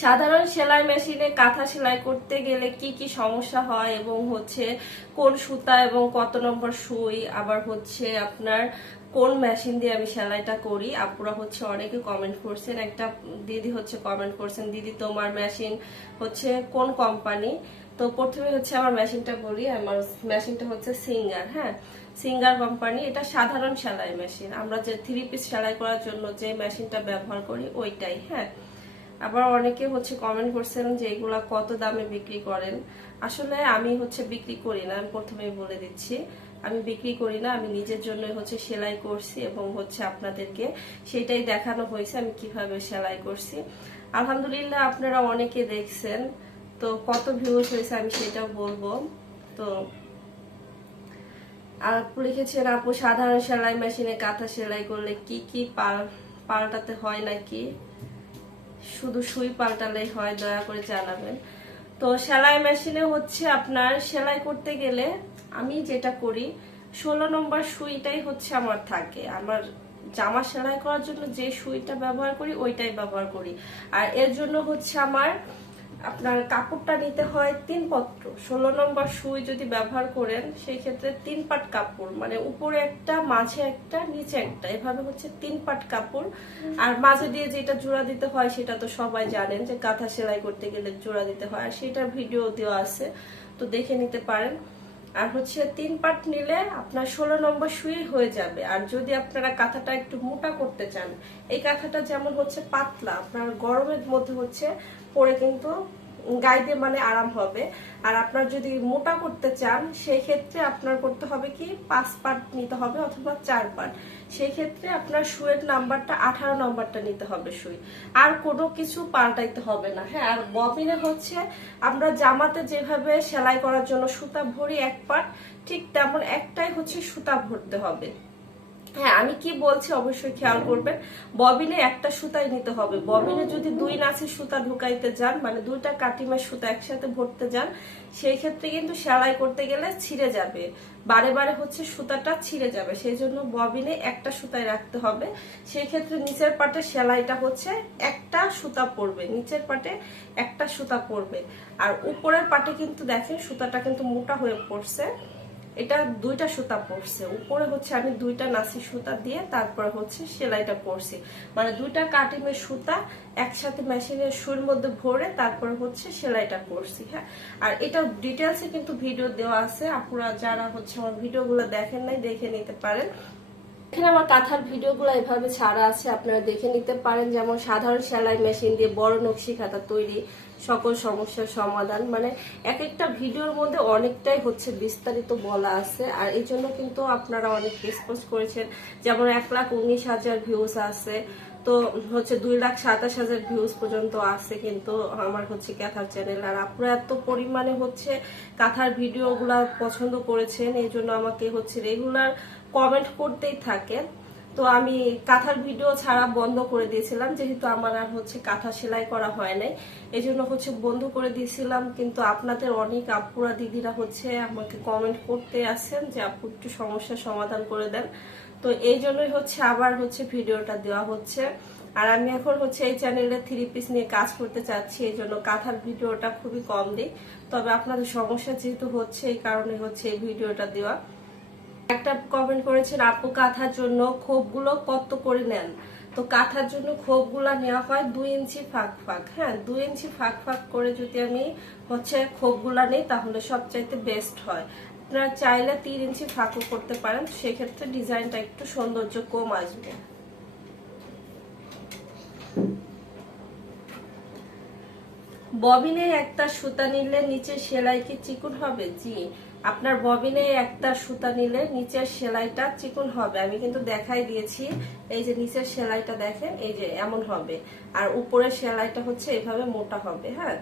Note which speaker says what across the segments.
Speaker 1: সাধারণ সেলাই মেশিনে কাঁথা সেলাই করতে গেলে কি কি সমস্যা হয় এবং হচ্ছে কোন সুতা এবং কত নম্বর সুই, আবার হচ্ছে আপনার কোন মেশিন দিয়ে আমি সেলাইটা করি? আপুরা হচ্ছে অনেকে কমেন্ট করছেন, একটা দিদি হচ্ছে কমেন্ট করছেন, দিদি, তোমার মেশিন হচ্ছে কোন কোম্পানি তো প্রথমে হচ্ছে আমার মেশিনটা বলি, আমার মেশিনটা হচ্ছে সিঙ্গার হ্যাঁ? সিঙ্গার কোম্পানি এটা সাধারণ সেলাই মেশিন। আমরা যে থ্রি পিস সেলাই করার জন্য যে মেশিনটা ব্যবহার করি, ওইটাই হ্যাঁ? আবার অনেকে হচ্ছে কমেন্ট করছেন যে এগুলা কত দামে বিক্রি করেন। আসলে আমি হচ্ছে বিক্রি করি না, আমি প্রথমেই বলে দিচ্ছি। আমি বিক্রি করি না, আমি নিজের জন্য হচ্ছে সেলাই করছি এবং হচ্ছে আপনাদেরকে সেটাই দেখানো হয়েছে আমি কীভাবে সেলাই করছি। আলহামদুলিল্লাহ আপনারা অনেকে দেখছেন, তো কত ভিউজ হয়েছে আমি সেটা বলব। তো আর লিখেছেন, আপু, সাধারণ সেলাই মেশিনে কাঁথা সেলাই করলে কি কি পাল- পাল্টাতে হয় নাকি? শুধু সুই পাল্টালেই হয়, দয়া করে জানাবেন। তো সেলাই মেশিনে হচ্ছে আপনার সেলাই করতে গেলে আমি যেটা করি, ষোলো নম্বর সুইটাই হচ্ছে আমার থাকে। আমার জামা সেলাই করার জন্য যে সুইটা ব্যবহার করি, ওইটাই ব্যবহার করি। আর এর জন্য হচ্ছে আমার আপনার কাপড়টা নিতে হয় তিন পত্র। ষোলো নম্বর সুই যদি ব্যবহার করেন, সেই ক্ষেত্রে তিন পাট কাপড় মানে উপরে একটা, মাঝে একটা, নিচে একটা। এভাবে হচ্ছে তিন পাট কাপড়। আর মাঝে দিয়ে যেটা জোড়া দিতে হয়, সেটা তো সবাই জানেন যে কাঁথা সেলাই করতে গেলে জোড়া দিতে হয়। আর সেটার ভিডিও দেওয়া আছে। তো দেখে নিতে পারেন। আর হচ্ছে তিন পার্ট নিলে আপনার ষোলো নম্বর সুই হয়ে যাবে। আর যদি আপনারা কাঁথাটা একটু মোটা করতে চান, এই কাঁথাটা যেমন হচ্ছে পাতলা, আপনার গরমের মধ্যে হচ্ছে পরে কিন্তু দিয়ে মানে আরাম হবে। আর আপনার যদি মোটা করতে চান সেই ক্ষেত্রে আপনার করতে হবে কি, পাঁচ পার্ট নিতে হবে অথবা চার পার্ট। সেই ক্ষেত্রে আপনার সুয়ের নাম্বারটা, আঠারো নাম্বারটা নিতে হবে সুই। আর কোনো কিছু পাল্টাইতে হবে না হ্যাঁ? আর ববিনে হচ্ছে, আমরা জামাতে যেভাবে সেলাই করার জন্য সুতা ভরি এক পার্ট, ঠিক তেমন একটাই হচ্ছে সুতা ভরতে হবে। হ্যাঁ আমি কি বলছি অবশ্যই খেয়াল করবেন। ববিনে একটা সুতাই নিতে হবে। ববিনে যদি দুই নাচের সুতা ঢুকাইতে যান মানে দুইটা কাটিমের সুতা একসাথে ভরতে যান সেই ক্ষেত্রে কিন্তু সেলাই করতে গেলে ছিঁড়ে যাবে। বারে বারে হচ্ছে সুতাটা ছিঁড়ে যাবে। সেই জন্য ববিনে একটা সুতাই রাখতে হবে। সেই ক্ষেত্রে নিচের পাটে সেলাইটা হচ্ছে একটা সুতা পড়বে নিচের পাটে একটা সুতা পড়বে আর উপরের পাটে কিন্তু দেখেন সুতাটা কিন্তু মোটা হয়ে পড়ছে। এটা দুইটা সুতা পরছে। উপরে হচ্ছে আমি দুইটা নাসি সুতা দিয়ে তারপরে হচ্ছে সেলাইটা করছি মানে দুইটা কাটিমের সুতা একসাথে মেশিনের সুর মধ্যে ভরে তারপরে হচ্ছে সেলাইটা করছি হ্যাঁ? আর এটা ডিটেলসে কিন্তু ভিডিও দেওয়া আছে। আপনারা যারা হচ্ছে আমার ভিডিওগুলো দেখেন নাই, দেখে নিতে পারেন। এখানে আমার কাঁথার ভিডিওগুলো এভাবে ছাড়া আছে, আপনারা দেখে নিতে পারেন। যেমন সাধারণ সেলাই মেশিন দিয়ে বড় নকশি খাতা তৈরি, সকল সমস্যার সমাধান। মানে এক একটা ভিডিওর মধ্যে অনেকটাই হচ্ছে বিস্তারিত বলা আছে। আর এই জন্য কিন্তু আপনারা অনেক রেসপন্স করেছেন। যেমন এক লাখ উনিশ হাজার ভিউজ আছে তো হচ্ছে দুই লাখ সাতাশ হাজার ভিউজ পর্যন্ত আছে কিন্তু আমার হচ্ছে ক্যাথার চ্যানেল আর আপনারা এত পরিমাণে হচ্ছে কাঁথার ভিডিওগুলা পছন্দ করেছেন, এই জন্য আমাকে হচ্ছে রেগুলার কমেন্ট করতেই থাকে তো আমি কাঁথার ভিডিও ছাড়া বন্ধ করে দিয়েছিলাম, যেহেতু আমার আর হচ্ছে কাঁথা সেলাই করা হয় নাই। এই জন্য হচ্ছে বন্ধ করে দিয়েছিলাম, কিন্তু আপনাদের অনেক আপুরা দিদিরা হচ্ছে আমাকে কমেন্ট করতে আসেন যে, আপু একটু সমস্যার সমাধান করে দেন। তো এই জন্যই হচ্ছে আবার হচ্ছে ভিডিওটা দেওয়া হচ্ছে। আর আমি এখন হচ্ছে এই চ্যানেলে থ্রি পিস নিয়ে কাজ করতে চাচ্ছি, এই জন্য কাঁথার ভিডিওটা খুবই কম দিই। তবে আপনাদের সমস্যা যেহেতু হচ্ছে, এই কারণে হচ্ছে এই ভিডিওটা দেওয়া। একটা কমেন্ট করেছেন, আপু কাঁথার জন্য খোপগুলো কত করে নেন? তো কাঁথার জন্য খোপগুলো নেওয়া হয় দুই ইঞ্চি ফাঁক ফাঁক। হ্যাঁ দুই ইঞ্চি ফাঁক ফাঁক করে যদি আমি হচ্ছে খোপগুলা নেই, তাহলে সবচাইতে বেস্ট হয়। আপনারা চাইলে তিন ইঞ্চি ফাঁকও করতে পারেন, সেক্ষেত্রে ডিজাইনটা একটু সৌন্দর্য কম আসবে। ববিনে একটা সুতা নিলে নিচের সেলাই কি চিকুন হবে? জি, আপনার ববিনে একটা সুতা নিলে নিচের সেলাইটা চিকুন হবে। আমি কিন্তু দেখাই দিয়েছি, এই যে নিচের সেলাইটা দেখেন, এই যে এমন হবে। আর উপরের সেলাইটা হচ্ছে এভাবে মোটা হবে হ্যাঁ?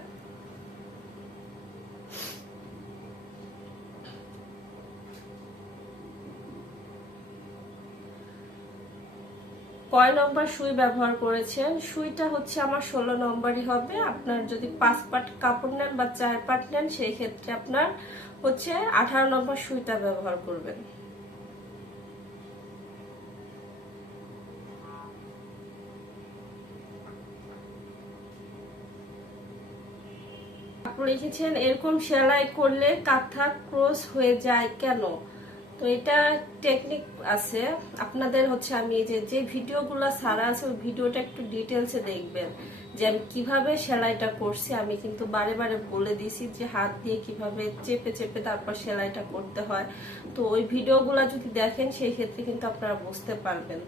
Speaker 1: কয় নম্বর সুই ব্যবহার করেছেন? সুইটা হচ্ছে আমার ষোলো নম্বরই হবে। আপনার যদি পাঁচ পাট কাপড় নেন বা চার পাট নেন, সেই ক্ষেত্রে আপনার হচ্ছে আঠারো নম্বর সুইটা ব্যবহার করবেন। আপু লিখেছেন, এরকম সেলাই করলে কাঁথা ক্রস হয়ে যায় কেন? তো এটা টেকনিক আছে। আপনাদের হচ্ছে আমি যে যে ভিডিওগুলো সারা আছে, ওই ভিডিওটা একটু ডিটেলসে দেখবেন। যে আমি কীভাবে সেলাইটা করছি, আমি কিন্তু বারে বারে বলে দিছি যে হাত দিয়ে কীভাবে চেপে চেপে তারপর সেলাইটা করতে হয়। তো ওই ভিডিওগুলো যদি দেখেন, সেই ক্ষেত্রে কিন্তু আপনারা বুঝতে পারবেন।